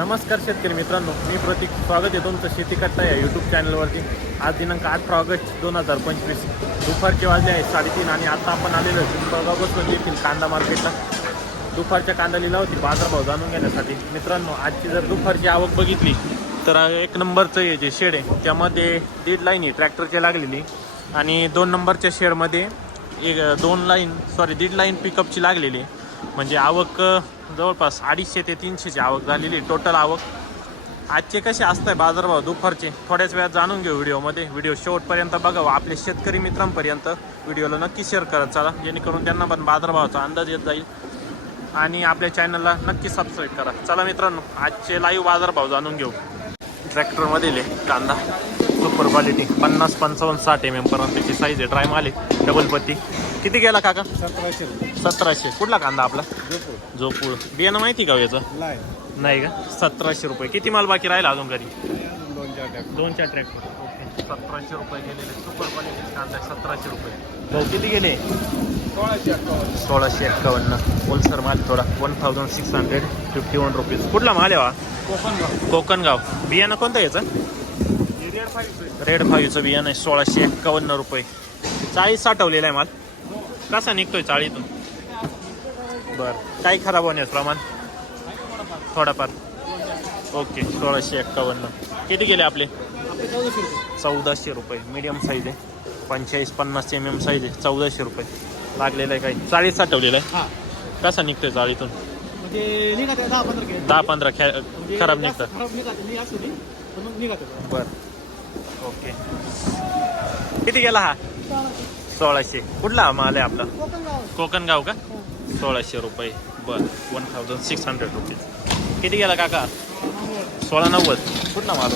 नमस्कार शेतकरी मित्रांनो मी प्रतीक. स्वागत आहे तुमचं शेती करता या यूट्यूब चॅनलवरती आज दिनांक अठरा ऑगस्ट दोन हजार पंचवीस. दुपारचे वाजले आहे साडेतीन आणि आता आपण आलेलो आहे पिंपळगाव बसवंत येथील कांदा मार्केटला दुपारच्या कांदा लिलावती बाजारभाव जाणून घेण्यासाठी. मित्रांनो आजची जर दुपारची आवक बघितली तर एक नंबरचं हे जे शेड आहे त्यामध्ये दीड लाईन आहे ट्रॅक्टरची लागलेली. आणि दोन नंबरच्या शेडमध्ये एक दोन लाईन सॉरी दीड लाईन पिकअपची लागलेली. आहे. म्हणजे आवक जवळपास अडीचशे ते तीनशेची आवक झालेली टोटल आवक. आजचे कसे असतंय बाजारभाव दुपारचे? थोड्याच वेळात जाणून घेऊ व्हिडिओमध्ये. व्हिडिओ शेवटपर्यंत बघावं आपले शेतकरी मित्रांपर्यंत व्हिडिओला नक्की शेअर करत चला. जेणेकरून त्यांना पण बाजारभावाचा अंदाज येत जाईल. आणि आपल्या चॅनलला नक्की सबस्क्राईब करा. चला मित्रांनो आजचे लाईव्ह बाजारभाव जाणून घेऊ. ट्रॅक्टरमधील आहे कांदा सुपर क्वालिटी पन्नास पंचावन्न साठ एम एम त्याची साईज आहे. ड्राय माल आहे डबल पत्ती. किती गेला काका? सतराशे. सतराशे. कुठला कांदा आपला? जोपूळ. बियाणं माहिती का हो याचं? नाही. का? सतराशे रुपये. किती माल बाकी राहिला अजून घरी? दोन चार दोन चार ट्रॅक्टर ओके. सतराशे रुपये गेलेले. सुपर क्वालिटी कांदा सतराशे रुपये. भाऊ किती गेले? सोळाशे सोळाशे एक्कावन्न होलसर माल थोडा. One thousand six hundred fifty one rupees कुठला माल आहे कोकण कोकणगाव. बियाणं कोणतं याचं? रेड फाईव्हचं बियाणं आहे. सोळाशे एक्कावन्न रुपये. चाळीस साठवलेला आहे माल. कसा निघतोय चाळीतून? बरं. काही खराब होण्याचं प्रमाण? थोडाफार. ओके. सोळाशे एक्कावन्न. किती गेले आपले? चौदाशे रुपये. मीडियम साईज आहे. पंचेचाळीस पन्नास एम एम साईज आहे. चौदाशे रुपये. लागलेलं आहे काही. चाळीस साठवलेलं आहे? हा. कसा निघतोय चाळीतून? म्हणजे निघाते दहा पंधरा घे दहा पंधरा खे म्हणजे खराब जास्त निघतं खराब निघाते नाही असू दे. पण मग निघाते बर. ओके. किती गेला हा? सोळाशे. कुठला माल आहे आपला? कोकण गाव कोकणगाव का? सोळाशे रुपये. बर. One thousand six hundred rupees किती गेला काका? सोळा नव्वद. कुठला माल?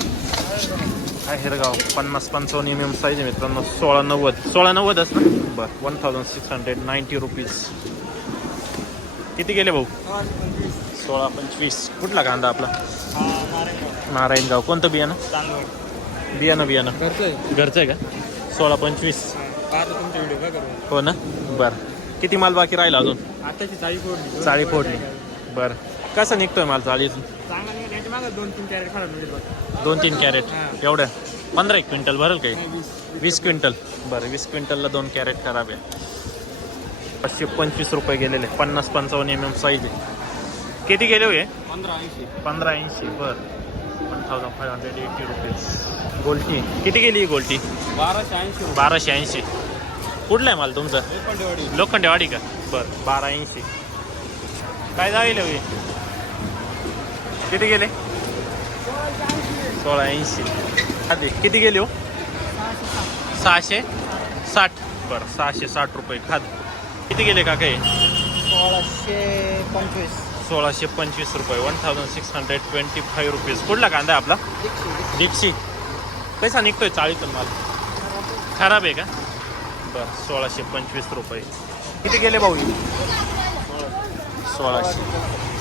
हा हिरगाव. पन्नास पंचावन्न एम एम साईज आहे मित्रांनो. सोळा नव्वद. सोळा नव्वदच ना बरं. One thousand six hundred ninety rupees किती गेले भाऊ? सोळा पंचवीस. कुठला कांदा आपला? नारायणगाव. कोणतं बियाणं? बियाणं बियाणं. घरचं घरचं आहे का? सोळा पंचवीस. पाहतो तुमचे व्हिडिओ काय करू? हो ना? बरं. किती माल बाकी राहिला अजून? आताची चाळी फोडली. चाळी फोडली. बरं. कसं निघतोय माल चाळीतून चांगला निघाला. याच्या मागं दोन तीन कॅरेट खराब निघेल बघ. दोन तीन कॅरेट. हां. एवढं पंधरा एक क्विंटल भरेल काही वीस. क्विंटल. बरं वीस क्विंटलला दोन कॅरेट खराब आहे. पाचशे पंचवीस रुपये गेलेले. पन्नास पंचावन्न एम एम साईज आहे. किती गेले होय पंधरा ऐंशी. पंधरा ऐंशी. बरं. One thousand five hundred eighty rupees गोल्टी. किती गेली ही गोल्टी? बाराशे ऐंशी. बाराशे ऐंशी. कुठला आहे माल तुमचा? रुपये लोखंडेवाडी का? बरं बारा ऐंशी काय जाईल होय किती गेले? सोळा ऐंशी आधी किती गेले हो? सहाशे साठ. बरं सहाशे साठ रुपये खाद. किती गेले का काही सोळाशे पंचवीस. सोळाशे पंचवीस रुपये. One thousand six hundred twenty five rupees कुठला कांदा आपला? दीक्षी कसा निघतोय चाळीतून माल. खराब आहे का? बरं सोळाशे पंचवीस रुपये. किती गेले भाऊ? हे? सोळाशे.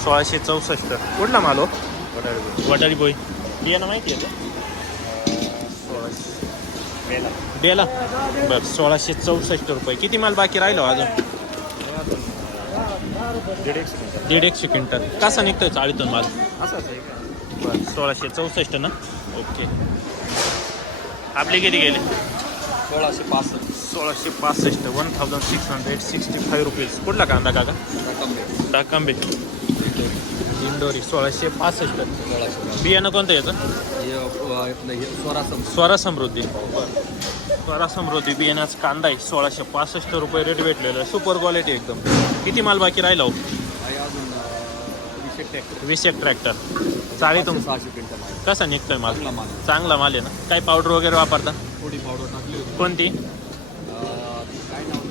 सोळाशे चौसष्ट. कुठला माल हो? वडाळी. बोई. बियाणं माहिती आहे सोळाशे बेला बरं सोळाशे चौसष्ट रुपये. किती माल बाकी राहिलो अजून? दीड एकशे क्विंटल. कसा निघतोय चाळीतून माल? बरं सोळाशे चौसष्ट ना? ओके. आपले किती गेले? सोळाशे पासष्ट. सोळाशे पासष्ट one thousand six hundred sixty five rupees कुठला कांदा काका? टाकांबे इंडोरी सोळाशे पासष्ट. सोळाशे बियाणं कोणतं स्वरासम. स्वरा समृद्धी. स्वरा समृद्धी बियाण्याचा कांदा आहे. सोळाशे पासष्ट रुपये रेट भेटलेलं आहे. सुपर क्वालिटी एकदम. किती माल बाकी राहिला हो? अजून वीस एक ट्रॅक्टर चाळीतून. सहाशे क्विंटल कसा निघतोय माल? चांगला माल चांगला माल आहे ना? काय पावडर वगैरे वापरता? थोडी पावडर टाकली होती. कोणती? अं, काय नाव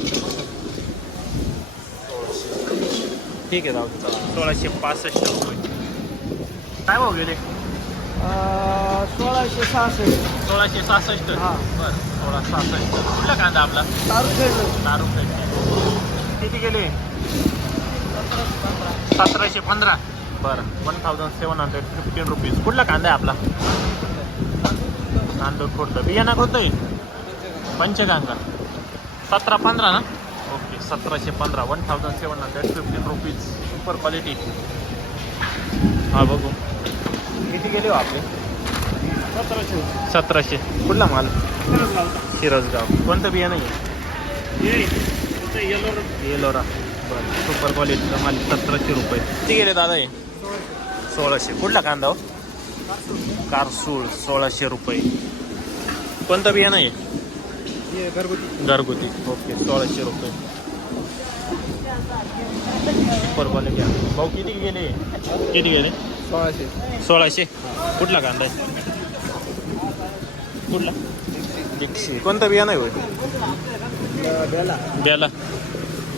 ठीक आहे जाऊ दे, चला सोळाशे पासष्ट रुपये. काय भाव गेले? सोळाशे सहासष्ट. सोळाशे सहासष्ट? हा. बरं सोळा सहासष्ट. कुठला कांदा आपला? दारू किती गेले? सतराशे पंधरा. बरं one thousand seven hundred fifteen rupees कुठला कांदा आहे आपला तांदूळ खोडलं बियाणा कोणतं आहे पंचगंगा सतरा पंधरा ना ओके सतराशे पंधरा one thousand seven hundred fifteen rupees super quality हा बघू किती गेले हो आपले सतराशे सतराशे कुठला माल येलो शिरसगाव कोणतं बियाणं आहे येलोरा बरं सुपर क्वालिटीचा माल सतराशे रुपये किती गेले दादा हे सोळाशे. कुठला कांदा हो? कारसूळ सोळाशे रुपये. कोणतं बियाणं आहे? घरगुती. घरगुती. ओके सोळाशे रुपये. Super quality. भाऊ किती गेले? किती गेले? सोळाशे. सोळाशे. कुठला कांदा आहे? कुठला? कोणतं बियाणं आहे बेला. बेला.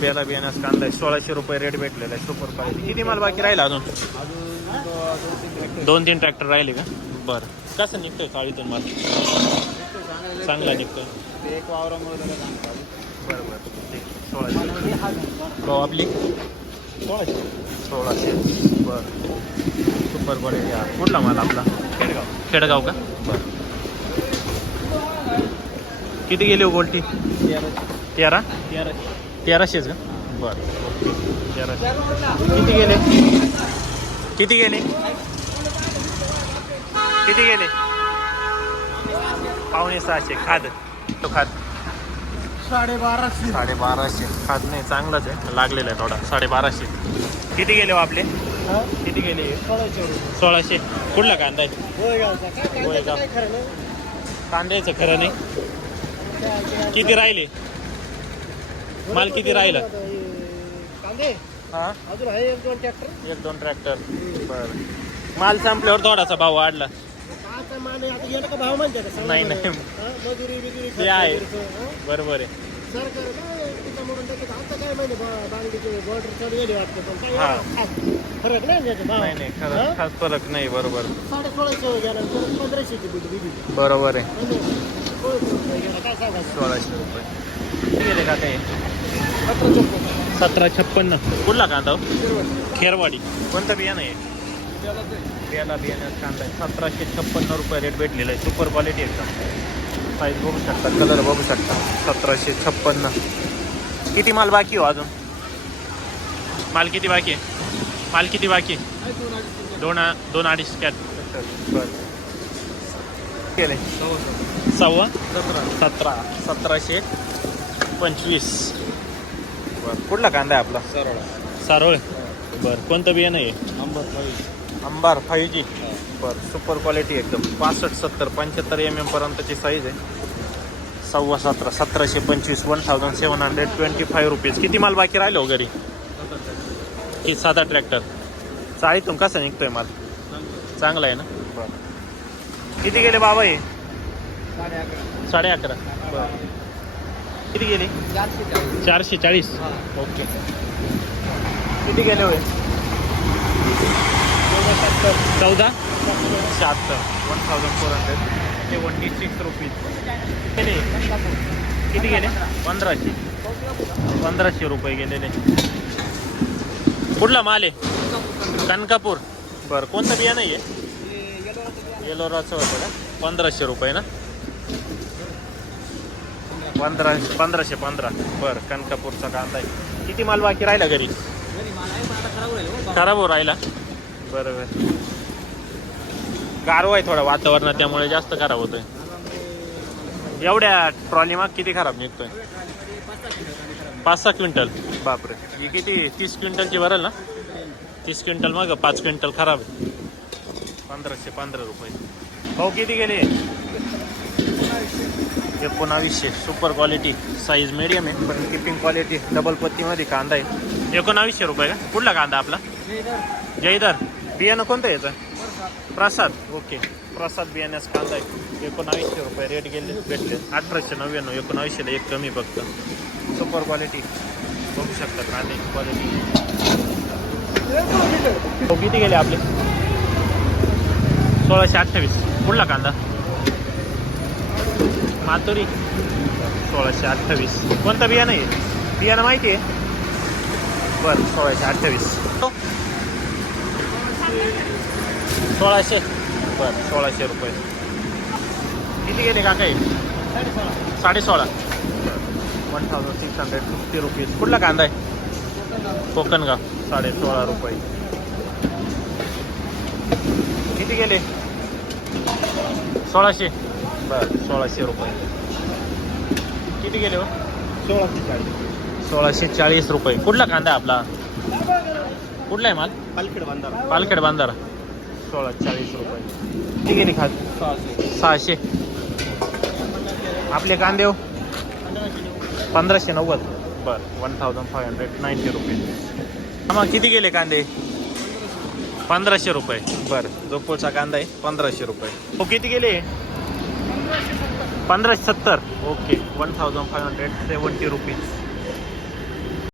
बेला बियाण्यास कांदा आहे. सोळाशे रुपये रेट भेटलेला आहे. सुपर क्वालिटी किती माल बाकी राहिला अजून? दोन तीन ट्रॅक्टर राहिले का? बरं. कसं निघतोय चाळीतून माल? चांगला निघतोय. बरं बरं. ठीक. सोळाशे भाऊ आपली सोळाशे? सोळाशे. बरं. सुपर क्वालिटी हा कुठला माल आपला? खेडगाव. खेडगाव का? बरं. किती गेली हो गोल्टी? तेरा. तेराशेच का? बरं. तेराशे किती गेले? किती गेले? किती गेले? पावणे सहाशे खाद. तो खाद. साडेबाराशे. साडेबाराशे. खाद नाही चांगलाच आहे. लागलेला आहे थोडा. साडेबाराशे. किती गेले हो आपले? किती गेले? सोळाशे कुठला कांदा आहे? कांद्याचं खरं नाही. किती राहिले? माल किती राहिला? कांदे? हा? अजून आहे एक दोन ट्रॅक्टर एक दोन ट्रॅक्टर बरं. माल संपल्यावर थोडासा भाव वाढला. आता माने आता येणं का भाव म्हणते नाही. नाही. हा, मजुरी बिजुरी ते आहे. खर्च हा? बरोबर आहे. सरकार काय आता काय माहिती बा- बांगडीचे बॉर्डर चालू गेली वाटतं पण काय हा. खास फरक नाही ना याचा भाव? नाही नाही हा? खरं खास फरक नाही बरोबर. साडे सोळाशे गेला परत पंधराशेची बिल दिली. बरोबर आहे. म्हणजे सोळाशे रुपये काय सांगायचं? सोळाशे रुपये. किती गेले का ते सतरा छप्पन्न. कुठला कांदा? हो? खेरवाडी. कोणतं बियाणं आहे. त्याला बियाण्यात कांदा. आहे सतराशे छप्पन्न रुपये रेट भेटलेला आहे. सुपर क्वालिटी एकदम साईज बघू शकता कलर बघू शकता. सतराशे छप्पन्न. किती माल बाकी हो अजून? माल किती बाकी आहे? माल किती बाकी आहे? दोन तीन दोन अडीच कॅट केले सव्वा? सतरा सतरा. सतराशे पंचवीस. कुठला कांदा आहे आपला? सरळ. सारोळ. बरं कोणतं बियाणं आहे अंबार फाईव्ह जी बरं सुपर क्वालिटी एकदम. पासष्ट सत्तर पंच्याहत्तर एम एम पर्यंतची साईज आहे. सव्वा सतरा सतराशे पंचवीस one thousand seven hundred twenty five rupees किती माल बाकी राहिलो हो घरी? ही साधा ट्रॅक्टर चाळीतून कसा निघतोय माल? चांगला आहे ना? बरं. किती गेले बाबा हे? साडे अकरा साडे अकरा. बरं. किती गेले? चारशे चाळीस. हा. ओके. किती गेले होय? चौदा? शहात्तर one thousand four hundred seventy six rupees गेले. किती गेले? पंधराशे. पंधराशे रुपये गेलेले. कुठला माल आहे? कनकापूर. बरं कोणतं बियाणं आहे येलोराचं होतं का? पंधराशे रुपये ना? पंधरा पंधराशे पंधरा. बरं कनकापूरचा कांदा आहे. किती माल बाकी राहिला घरी? खराब हो राहिला. बरोबर गारवा आहे थोडा वातावरणात त्यामुळे जास्त खराब होतोय. एवढ्या ट्रॉली माग किती खराब निघतोय? पाच सहा क्विंटल. बापरे. ही किती? तीस क्विंटलची भरेल ना? तीस क्विंटल मग पाच क्विंटल खराब पंधराशे पंधरा रुपये. भाऊ किती गेले? एकोणावीसशे. सुपर क्वालिटी साईज मिडियम आहे पण किपिंग क्वालिटी डबल पत्तीमध्ये कांदा आहे. एकोणावीसशे रुपये का? कुठला कांदा आपला? जयदर बियाणं कोणतं याचं? प्रसाद. ओके प्रसाद बियाण्यास कांदा आहे. एकोणावीसशे रुपये रेट गेले भेटले. अठराशे नव्याण्णव एकोणावीसशेला एक कमी फक्त. सुपर क्वालिटी बघू शकता कांद्याची क्वालिटी किती गेले आपले? सोळाशे अठ्ठावीस. कुठला कांदा? मातुरी सोळाशे अठ्ठावीस. कोणतं बियाणं आहे? बियाणं माहिती आहे? बरं सोळाशे अठ्ठावीस. सोळाशे? बरं सोळाशे रुपये. किती गेले काका हे साडे सोळा one thousand six hundred fifty rupees कुठला कांदा आहे? कोकणगाव. साडे सोळा रुपये. किती गेले? सोळाशे. बरं सोळाशे रुपये. किती गेले हो? सोळाशे चाळीस सोळाशे चाळीस रुपये. कुठला कांदा आहे आपला? कुठला आहे माल? पालखेड बांधारा. पालखेड बांधारा. सोळा चाळीस रुपये. किती गेली खात? सहाशे. सहाशे आपले कांदे हो? पंधराशे नव्वद. बरं one thousand five hundred ninety रुपये मग किती गेले कांदे? पंधराशे रुपये. बरं जो पुढचा कांदा आहे पंधराशे रुपये. हो किती गेले? पंधराशे सत्तर. Okay one thousand five hundred seventy rupees